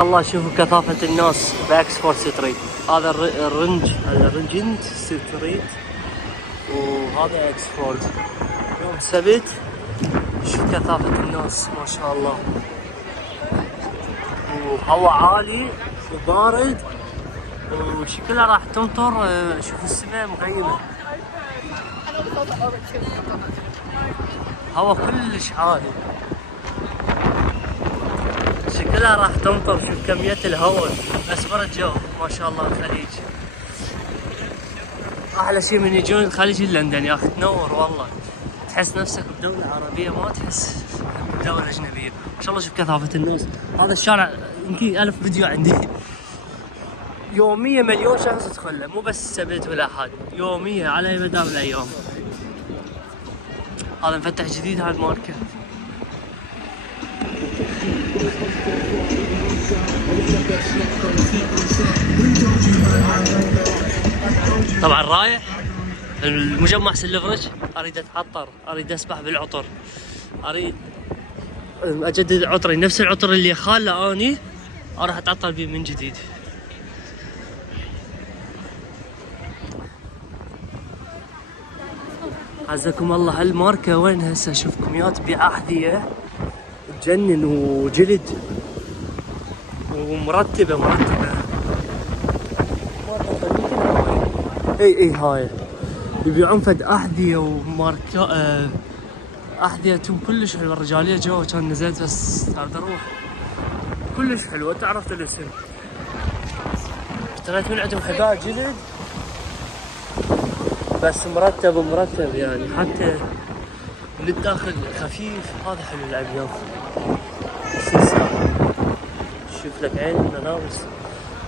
الله شوفوا كثافة الناس باكسفورد ستريت. هذا الرنجنت ستريت وهذا اكسفورد. يوم سبت شوف كثافة الناس ما شاء الله، وهواء عالي وبارد وشكلها راح تمطر. شوف السماء مغيمة، هواء كلش عالي، شكلها راح تمطر. شوف كمية الهواء، اسمر الجو ما شاء الله. الخليج احلى شيء من يجون الخليج لندن يا اخي، تنور والله، تحس نفسك بدولة عربية ما تحس بدولة اجنبية. ما شاء الله شوف كثافة الناس. هذا الشارع يمكن 1000 فيديو عندي، يوميا مليون شخص يدخل له، مو بس السبت ولا احد، يوميا على مدار الايام. هذا مفتح جديد هذا الماركت. طبعا رايح المجمع سلفرج، اريد اتعطر، اريد اسبح بالعطر، اريد اجدد عطري، نفس العطر اللي خاله اني اروح اتعطر به من جديد. عزكم الله. هالماركة وين هسه؟ اشوفكم يا تبيع احذية تجنن وجلد ومرتبة. اي هاي يبيعون فد احذية وماركة احذيتهم كلش حلوة. الرجالية جو كان نزلت بس اريد اروح، كلش حلوة. تعرفت الاسم، اشتريت من عندهم حذاء جلد بس مرتب يعني، حتى من الداخل خفيف. هذا حلو الابيض شوف لك عين الملابس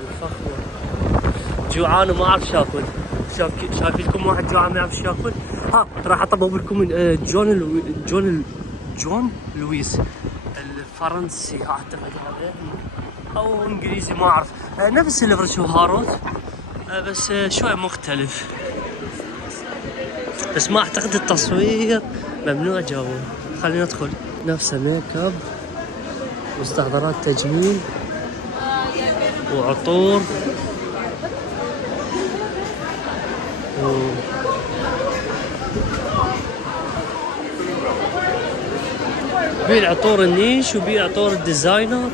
الفخمة. جوعان وما اعرف شاكل. شايفين لكم واحد جوعان ما يعرف شاكل؟ ها راح اطبق لكم من جون لويس الفرنسي اعتقد هذا، او انجليزي ما اعرف، نفس الليفرج وهاروت بس شوي مختلف. بس ما اعتقد التصوير ممنوع جو. خلينا ندخل. نفسه ميك اب، مستحضرات تجميل وعطور بيه عطور النيش وبيه عطور الديزاينر.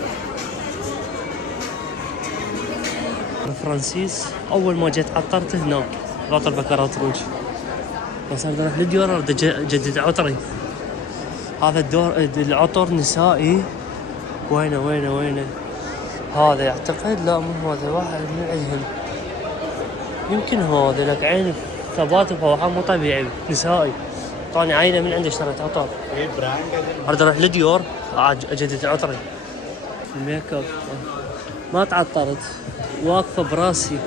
فرانسيس اول ما جيت عطرت هناك بعطر بكرات روج، بس اريد اروح لديور اريد اجدد عطري. هذا العطر نسائي. وينه هذا يعتقد، لا مو هذا، واحد من عندهم يمكن هذا. لك عين ثبات وفوحان مو طبيعي، نسائي. طاني عينه من عنده اشتريت عطر. اريد اروح لديور اجدد عطري. الميك اب ما تعطرت، واقفه براسي.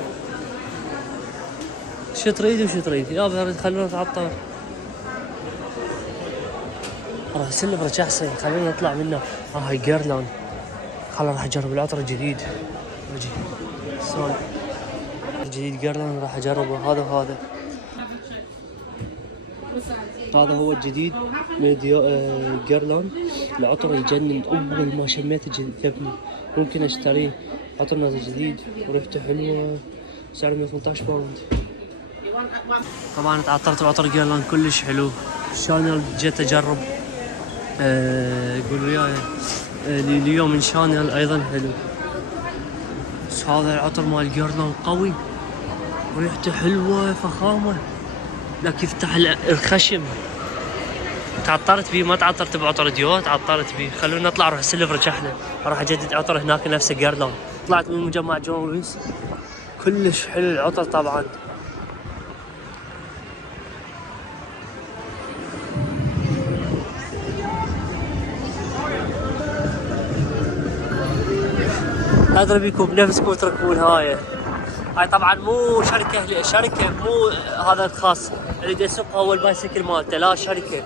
شو تريد يابا؟ اريد خلونا نتعطر. راح سلفرج احسن، خلينا نطلع منه. هاي جيرلان، خلنا راح اجرب العطر الجديد. الجديد جيرلان راح اجربه. هذا وهذا. هذا هو الجديد من جيرلان، العطر يجنن. اول ما شميته جذبني، ممكن اشتريه. عطر نازل جديد وريحته حلوه، سعره 118 باوند. طبعا تعطرت بعطر جيرلان كلش حلو. شانيل جيت اجرب، قولوا وياي اليوم من شانيل ايضا حلو. بس هذا العطر مال جيرلان قوي وريحته حلوه فخامه، لكن يفتح الخشم. تعطرت بيه، ما تعطرت بعطر ديور، تعطرت بيه. خلونا نطلع نروح سلفرج احنا، اروح اجدد عطر هناك نفسه جيرلان. طلعت من مجمع جون لويس، كلش حلو العطر طبعا. ادري بيكم بنفسكم تركبون هاي طبعا مو شركه مو هذا الخاص اللي يسوق هو البايسكل مالته، لا شركه.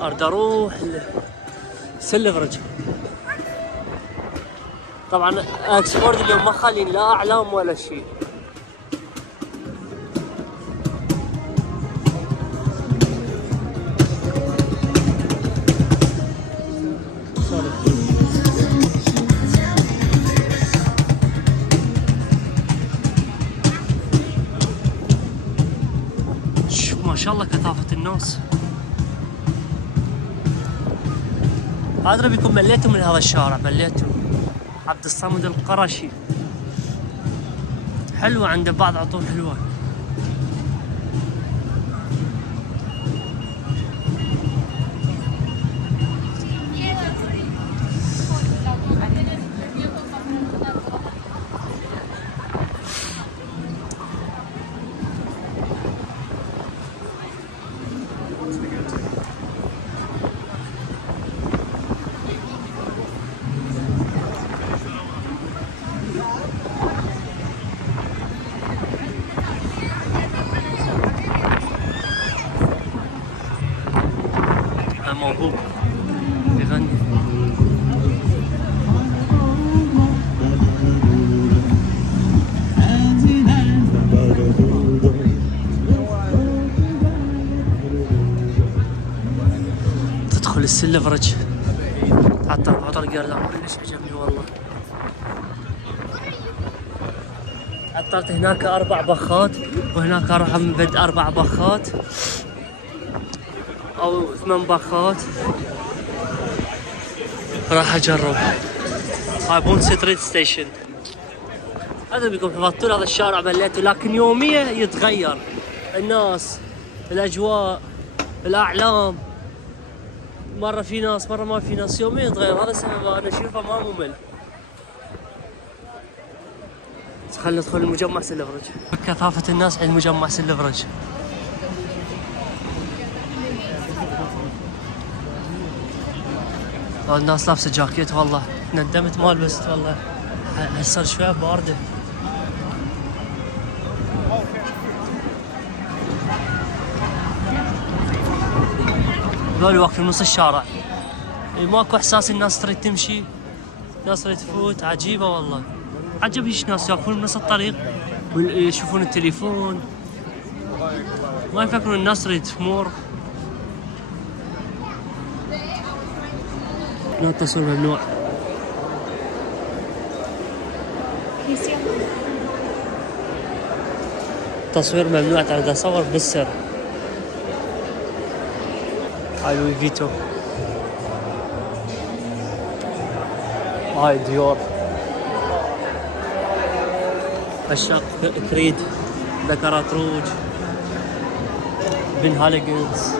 اريد اروح سلفرج. طبعا اكسفورد اليوم ما خالين لا اعلام ولا شيء. شاء الله كثافة الناس. أدري بيكون مليتوا من هذا الشارع، مليتوا. عبد الصمد القرشي حلوة، عنده بعض عطور حلوة. موهوب يغني. تدخل السلفرج عطر قرلان كلش عجبني والله. عطرت هناك 4 بخات، وهناك اروح من بد 4 بخات او 8 بخات. راح اجرب هاي بون ستريت ستيشن. هذا بيكون حفظتوا هذا الشارع مليته، لكن يوميا يتغير الناس، الاجواء، الاعلام، مره في ناس مره ما في ناس، يوميا يتغير. هذا السبب انا اشوفه ما ممل. خلينا ندخل المجمع سلفرج. كثافة الناس عند مجمع سلفرج. الناس لابسه جاكيت والله، ندمت ما لبست والله، صار شويه بارده. ذول واقفين نص الشارع، ماكو احساس الناس تريد تمشي، ناس تريد تفوت. عجيبه والله، عجب ايش ناس يوقفون بنص الطريق ويشوفون التليفون، ما يفكرون الناس تريد تمر. لا التصوير ممنوع. تصوير ممنوع، تعال اصور بالسر. هاي لوي فيتو، هاي ديور، عشاق كريد، ذكرات روج، بن هاليجنز.